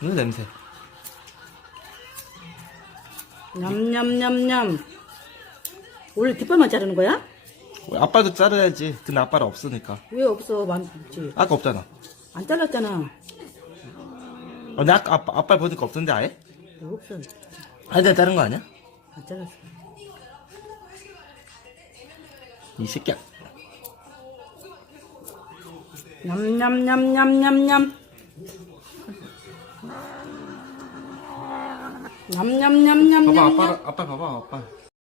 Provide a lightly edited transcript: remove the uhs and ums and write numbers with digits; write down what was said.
이거 냄새. 냠냠냠냠. 원래 뒷발만 자르는 거야? 아빠도 자르야지. 근데 아빠는 없으니까. 왜 없어? 많지. 아까 없잖아. 안 잘랐잖아. 근데 아까 아빠 보니까 없던데 아예? 왜 없어? 아니 내가 자른 거 아니야? 안 잘랐어. 이 새끼야. 냠냠냠냠냠냠. 냠냠냠냠냠냠. 아빠 봐봐 아빠.